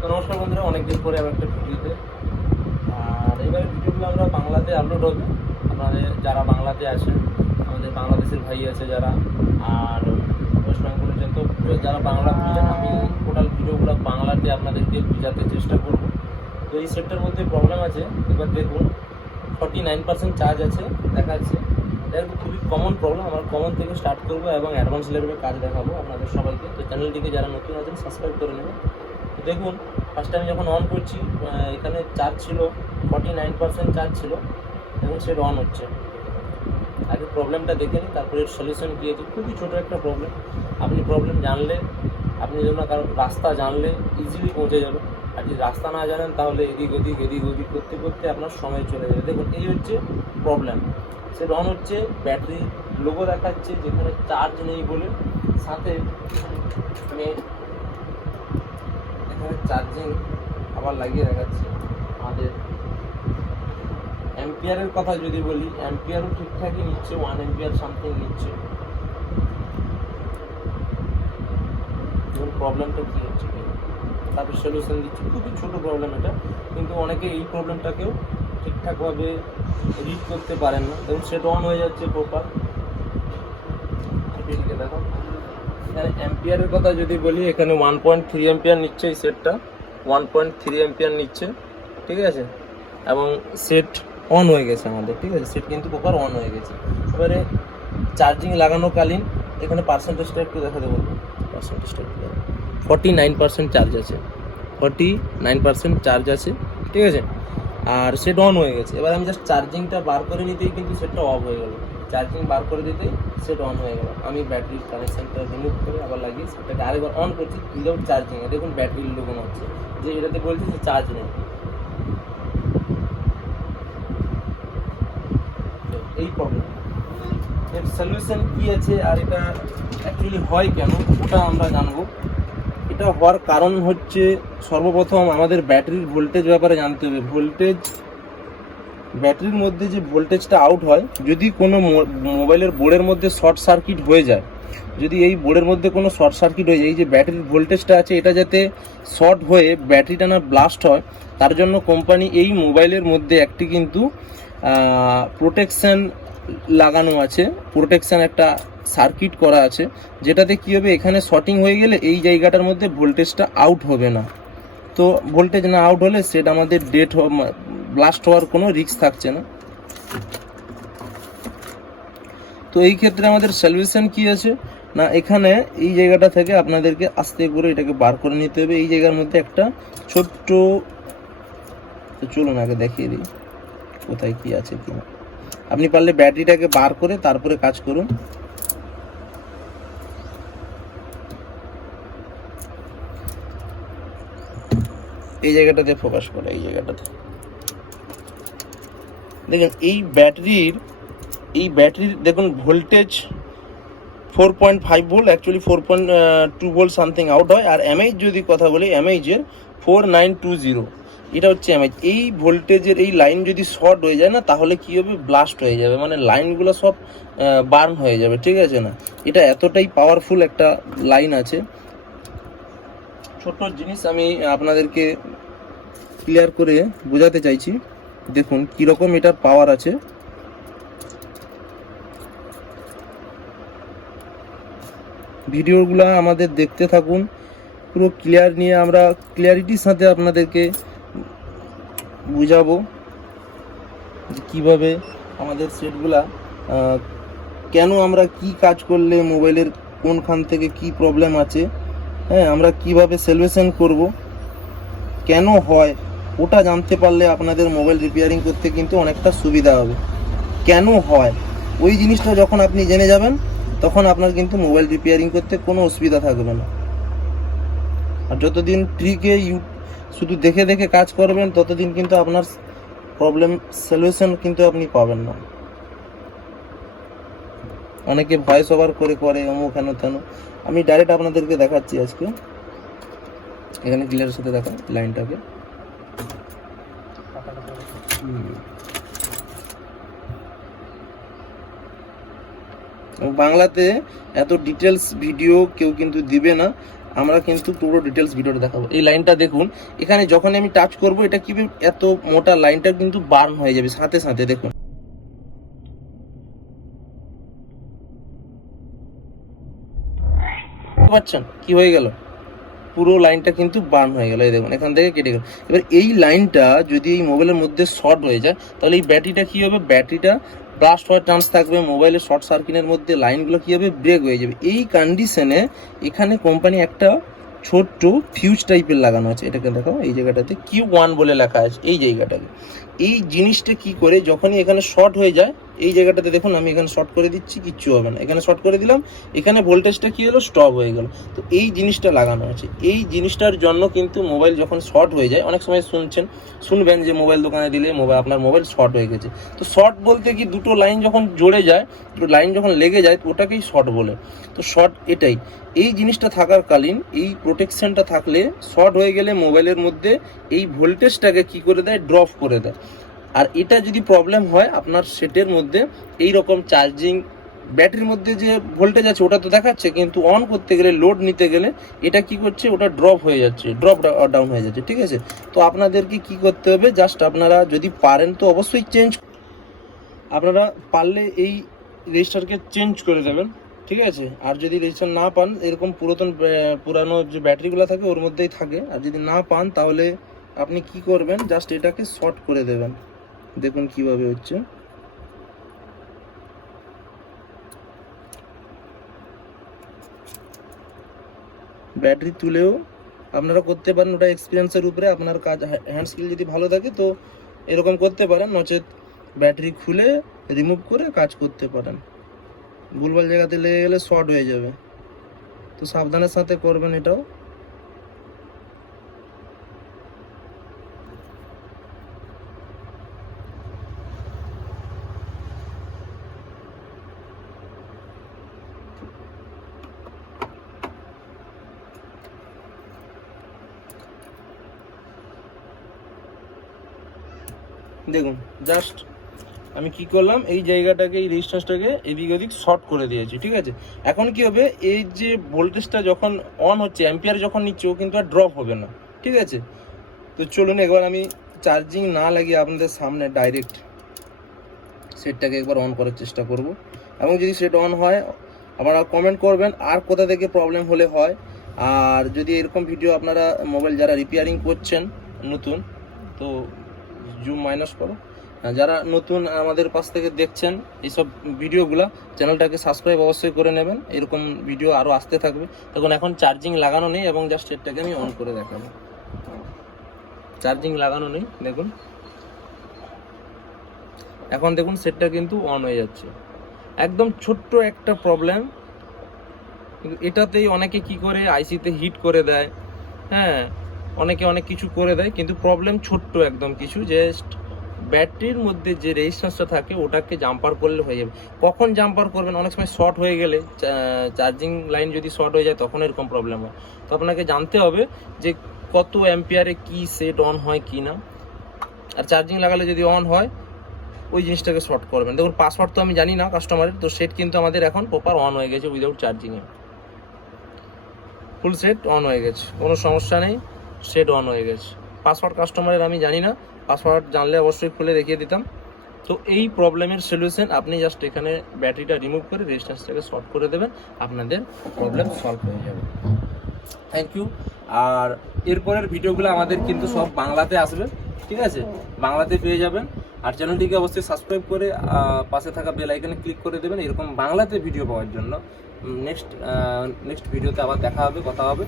তো নমস্কার বন্ধুরা, অনেকদিন পরে আবার একটা ভিডিওতে। আর এবারে ভিডিওগুলো আমরা বাংলাতে আপলোড হবে। আপনাদের যারা বাংলাতে আছেন, আমাদের বাংলাদেশের ভাই আছে যারা, আর ওয়েস্ট বেঙ্গলের যত যারা বাংলা বুঝেন, আমি টোটাল ভিডিওগুলো বাংলাতে আপনাদেরকে বোঝাতে চেষ্টা করব। তো এই সেটটার মধ্যে প্রবলেম আছে। এবার দেখুন ফর্টি নাইন পার্সেন্ট চার্জ আছে দেখা যাচ্ছে এটা খুবই কমন প্রবলেম আমরা কমন থেকে স্টার্ট করব এবং অ্যাডভান্স লেভেলের কাজ দেখাবো আপনাদের সবাইকে। তো চ্যানেলটিকে যারা নতুন আছেন সাবস্ক্রাইব করে নেবেন। দেখুন ফার্স্ট টাইম যখন অন করছি এখানে চার্জ ছিল ফর্টি নাইন পার্সেন্ট চার্জ ছিল, এবং সেটা অন হচ্ছে। আগে প্রবলেমটা দেখে নিন, তারপরে সলিউশন কী খুবই ছোটো একটা প্রবলেম আপনি প্রবলেম জানলে, আপনি যেন কারণ রাস্তা জানলে ইজিলি পৌঁছে যাবে। আর যদি রাস্তা না জানেন, তাহলে এদিক ওদিক এদিক ওদিক করতে করতে আপনার সময় চলে যাবে। দেখুন, এই হচ্ছে প্রবলেম সেটা অন হচ্ছে ব্যাটারি লোগো দেখাচ্ছে, যেখানে চার্জ নেই বলে। সাথে আমি এখানে চার্জিং আবার লাগিয়ে দেখাচ্ছি। আমাদের অ্যাম্পিয়ারের কথা যদি বলি অ্যাম্পিয়ারও ঠিকঠাকই নিচ্ছে ওয়ান অ্যাম্পিয়ার সামথিং নিচ্ছে। প্রবলেমটা কী হচ্ছে তারপর সলিউশন দিচ্ছি। খুবই ছোটো প্রবলেম এটা, কিন্তু অনেকে এই প্রবলেমটাকেও ঠিকঠাকভাবে রিড করতে পারেন না। এবং সেটা অন হয়ে যাচ্ছে প্রপার দেখো। অ্যাম্পিয়ারের কথা যদি বলি, এখানে ওয়ান পয়েন্ট থ্রি অ্যাম্পিয়ার নিচ্ছে এই সেটটা ওয়ান পয়েন্ট থ্রি অ্যাম্পিয়ার নিচ্ছে, ঠিক আছে? এবং সেট অন হয়ে গেছে আমাদের, ঠিক আছে? সেট কিন্তু প্রপার অন হয়ে গেছে। এবারে চার্জিং লাগানোকালীন এখানে পার্সেন্টেজটা একটু দেখা দেবো পার্সেন্টেজটা ফর্টি নাইন পার্সেন্ট চার্জ আছে। ফর্টি নাইন পার্সেন্ট চার্জ আছে, ঠিক আছে? আর সেট অন হয়ে গেছে। এবার আমি জাস্ট চার্জিংটা বার করে নিতেই কিন্তু সেটটা অফ হয়ে গেল। চার্জিং বার করে দিতেই সেট অন হয়ে গেল। আমি ব্যাটারির কানেকশানটা রিমুভ করে আবার লাগিয়ে সেটাকে আরেকবার অন করছি উইদাউট চার্জিং দেখুন ব্যাটারির লোগো হচ্ছে যে এটাতে বলছে যে চার্জ নেই। এই প্রবলেম এর সলিউশন কী আছে আর এটা অ্যাকচুয়ালি হয় কেন, ওটা আমরা জানব। এটা হওয়ার কারণ হচ্ছে সর্বপ্রথম আমাদের ব্যাটারির ভোল্টেজ ব্যাপারে জানতে হবে। ভোল্টেজ ব্যাটারির মধ্যে যে ভোল্টেজটা আউট হয়, যদি কোনো মোবাইলের বোর্ডের মধ্যে শর্ট সার্কিট হয়ে যায়, যদি এই বোর্ডের মধ্যে কোনো শর্ট সার্কিট হয়ে যায়, এই যে ব্যাটারির ভোল্টেজটা আছে, এটা যাতে শর্ট হয়ে ব্যাটারিটা না ব্লাস্ট হয়, তার জন্য কোম্পানি এই মোবাইলের মধ্যে একটি কিন্তু প্রোটেকশন লাগানো আছে প্রোটেকশান একটা সার্কিট করা আছে, যেটাতে কী হবে, এখানে শর্টিং হয়ে গেলে এই জায়গাটার মধ্যে ভোল্টেজটা আউট হবে না। তো ভোল্টেজ না আউট হলে সেটা আমাদের ডেট ব্লাস্ট হওয়ার কোনো রিস্ক থাকছে না। তো এই ক্ষেত্রে আমাদের সলিউশন কি আছে? না, এখানে এই জায়গাটা থেকে আপনাদেরকে আস্তে করে এটাকে বার করে নিতে হবে। এই জায়গার মধ্যে একটা ছোট্ট চলুন আগে দেখিয়ে দিই কোথায় কি আছে কি না আপনি পারলে ব্যাটারিটাকে বার করে তারপরে কাজ করুন। এই জায়গাটাতে ফোকাস করে, এই জায়গাটাতে। দেখুন, এই ব্যাটারির এই ব্যাটারির, দেখুন voltage four point five volt actually four point two volt something out হয়। আর এমএইচ যদি কথা বলি এমএইচের ফোর নাইন টু জিরো এটা হচ্ছে এমএইচ এই ভোল্টেজের এই লাইন যদি শর্ট হয়ে যায় না, তাহলে কী হবে? ব্লাস্ট হয়ে যাবে। মানে লাইনগুলো সব বার্ন হয়ে যাবে, ঠিক আছে না? এটা এতটাই পাওয়ারফুল একটা লাইন আছে। ছোট জিনিস আমি আপনাদেরকে ক্লিয়ার করে বোঝাতে চাইছি। দেখুন কীরকম এটার পাওয়ার আছে। ভিডিওগুলো আমাদের দেখতে থাকুন, পুরো ক্লিয়ার নিয়ে আমরা ক্লিয়ারিটির সাথে আপনাদেরকে বুঝাবো যে কীভাবে আমাদের সেটগুলা কেন আমরা কি কাজ করলে মোবাইলের কোনখান থেকে কি প্রবলেম আছে হ্যাঁ আমরা কীভাবে সলিউশন করব, কেন হয় ওটা জানতে পারলে আপনাদের মোবাইল রিপেয়ারিং করতে কিন্তু অনেকটা সুবিধা হবে। কেন হয়? ওই জিনিসটা যখন আপনি জেনে যাবেন, তখন আপনার কিন্তু মোবাইল রিপেয়ারিং করতে কোনো অসুবিধা থাকবে না। আর যতদিন ট্রিকে ইউ শুধু দেখে দেখে কাজ করবেন, ততদিন কিন্তু আপনার প্রবলেম সলিউশন কিন্তু আপনি পাবেন না। অনেকে ভয়েস ওভার করে করে অমুক হেন তেন? আমি ডাইরেক্ট আপনাদেরকে দেখাচ্ছি আজকে। এখানে ক্লিয়ার সাথে দেখা লাইনটাকে বাংলাতে এত ডিটেলস ভিডিও কেউ কিন্তু দিবে না। আমরা কিন্তু পুরো ডিটেলস ভিডিওটা দেখাবো। এই লাইনটা দেখুন, এখানে যখন আমি টাচ করব, এটা কি এত মোটা লাইনটা কিন্তু বার্ন হয়ে যাবে, সাথে সাথে দেখুন। পারছেন? কি হয়ে গেল? পুরো লাইনটা কিন্তু বার্ন হয়ে গেল, এই দেখুন, এখান থেকে কেটে গেল। এবার এই লাইনটা যদি এই মোবাইলের মধ্যে শর্ট হয়ে যায়, তাহলে এই ব্যাটারিটা কী হবে? ব্যাটারিটা ব্লাস্ট হওয়ার চান্স থাকবে, মোবাইলের শর্ট সার্কিটের মধ্যে লাইনগুলো কি হবে? ব্রেক হয়ে যাবে। এই কন্ডিশনে এখানে কোম্পানি একটা ছোট্ট ফিউজ টাইপের লাগানো আছে। এটাকে দেখো এই জায়গাটাতে কিউ ওয়ান বলে লেখা আছে, এই জায়গাটাতে এই জিনিসটা কি করে? যখনই এখানে শর্ট হয়ে যায় এই জায়গাটাতে দেখুন আমি এখানে শর্ট করে দিচ্ছি, কিচ্ছু হবে না। এখানে শর্ট করে দিলাম, এখানে ভোল্টেজটা কি হলো? স্টপ হয়ে গেল। তো এই জিনিসটা লাগানো আছে। এই জিনিসটার জন্য কিন্তু মোবাইল যখন শর্ট হয়ে যায়, অনেক সময় শুনছেন, শুনবেন যে মোবাইল দোকানে দিলে মোবাইল আপনার মোবাইল শর্ট হয়ে গেছে। তো শর্ট বলতে কি দুটো লাইন যখন জোড়ে যায়, দুটো লাইন যখন লেগে যায়, ওটাকেই শর্ট বলে। তো শর্ট এটাই। এই জিনিসটা থাকার কালীন, এই প্রোটেকশনটা থাকলে শর্ট হয়ে গেলে মোবাইলের মধ্যে এই ভোল্টেজটাকে কি করে দেয়? ড্রপ করে দেয়। আর এটা যদি প্রবলেম হয়, আপনার সেটের মধ্যে এই রকম চার্জিং ব্যাটারির মধ্যে যে ভোল্টেজ আছে, ওটা তো দেখাচ্ছে, কিন্তু অন করতে গেলে লোড নিতে গেলে এটা কি করছে, ওটা ড্রপ হয়ে যাচ্ছে ড্রপ ডাউন হয়ে যাচ্ছে, ঠিক আছে? তো আপনাদেরকে কি করতে হবে জাস্ট আপনারা যদি পারেন তো অবশ্যই চেঞ্জ আপনারা পারলে এই রেজিস্টারকে চেঞ্জ করে দেবেন, ঠিক আছে? আর যদি রেজিস্টার না পান, এরকম পুরাতন পুরানো যে ব্যাটারিগুলো থাকে, ওর মধ্যেই থাকে। আর যদি না পান, তাহলে আপনি কি করবেন জাস্ট এটাকে শর্ট করে দেবেন। দেখুন কীভাবে হচ্ছে। ব্যাটারি তুলেও আপনারা করতে পারেন, ওটা এক্সপিরিয়েন্সের উপরে আপনার কাজ হ্যান্ড স্কিল যদি ভালো থাকে তো এরকম করতে পারেন, নচেত ব্যাটারি খুলে রিমুভ করে কাজ করতে পারেন। ভুলভাল জায়গাতে লেগে গেলে শর্ট হয়ে যাবে। তো সাবধানের সাথে করবেন এটাও। দেখুন জাস্ট আমি কি করলাম, এই জায়গাটাকে, এই রেজিস্ট্যান্সটাকে এদিক ওদিক শর্ট করে দিয়েছি, ঠিক আছে? এখন কি হবে, এই যে ভোল্টেজটা যখন অন হচ্ছে অ্যাম্পিয়ার যখন নিচ্ছে, ও কিন্তু আর ড্রপ হবে না, ঠিক আছে? তো চলুন, একবার আমি চার্জিং না লাগিয়ে আপনাদের সামনে ডাইরেক্ট সেটটাকে একবার অন করার চেষ্টা করব। এবং যদি সেট অন হয়, আপনারা কমেন্ট করবেন, আর কোথা থেকে প্রবলেম হলে হয়। আর যদি এরকম ভিডিও আপনারা মোবাইল যারা রিপেয়ারিং করছেন, নতুন, তো জুম মাইনাস করো। যারা নতুন আমাদের পাশ থেকে দেখছেন এইসব ভিডিওগুলো, চ্যানেলটাকে সাবস্ক্রাইব অবশ্যই করে নেবেন। এরকম ভিডিও আরও আসতে থাকবে। তখন এখন চার্জিং লাগানো নেই এবং জাস্ট এটাকে আমি অন করে দেখাবো। চার্জিং লাগানো নেই, দেখুন। এখন দেখুন সেটটা কিন্তু অন হয়ে যাচ্ছে। একদম ছোট্ট একটা প্রবলেম এটাতেই অনেকে কি করে আইসিতে হিট করে দেয়। হ্যাঁ অনেকে অনেক কিছু করে দেয়, কিন্তু প্রবলেম ছোট্ট একদম কিছু জাস্ট ব্যাটারির মধ্যে যে রেজিস্ট্যান্সটা থাকে, ওটাকে জাম্পার করলে হয়ে যাবে। কখন জাম্পার করবেন? অনেক সময় শর্ট হয়ে গেলে চার্জিং লাইন যদি শর্ট হয়ে যায়, তখন এরকম প্রবলেম হয়। তো আপনাকে জানতে হবে যে কত অ্যাম্পিয়ারে কি সেট অন হয় কি না। আর চার্জিং লাগালে যদি অন হয়, ওই জিনিসটাকে শর্ট করবেন। দেখুন পাসওয়ার্ড তো আমি জানি না কাস্টমারের তো সেট কিন্তু আমাদের এখন প্রপার অন হয়ে গেছে উইদাউট চার্জিংয়ে ফুল সেট অন হয়ে গেছে, কোনো সমস্যা নেই। সেট অন হয়ে গেছে। পাসওয়ার্ড কাস্টমারের আমি জানি না পাসওয়ার্ড জানলে অবশ্যই খুলে দেখিয়ে দিতাম। তো এই প্রবলেমের সলিউশন আপনি জাস্ট এখানে ব্যাটারিটা রিমুভ করে রেজিস্ট্যান্সটাকে শর্ট করে দেবেন, আপনাদের প্রবলেম সলভ হয়ে যাবে। থ্যাংক ইউ আর এরপরের ভিডিওগুলো আমাদের কিন্তু সব বাংলাতে আসবে, ঠিক আছে? বাংলাতে পেয়ে যাবেন। আর চ্যানেলটিকে অবশ্যই সাবস্ক্রাইব করে পাশে থাকা বেল আইকনে ক্লিক করে দেবেন, এরকম বাংলাতে ভিডিও পাওয়ার জন্য। নেক্সট নেক্সট ভিডিওতে আবার দেখা হবে, কথা হবে।